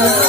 Thank you.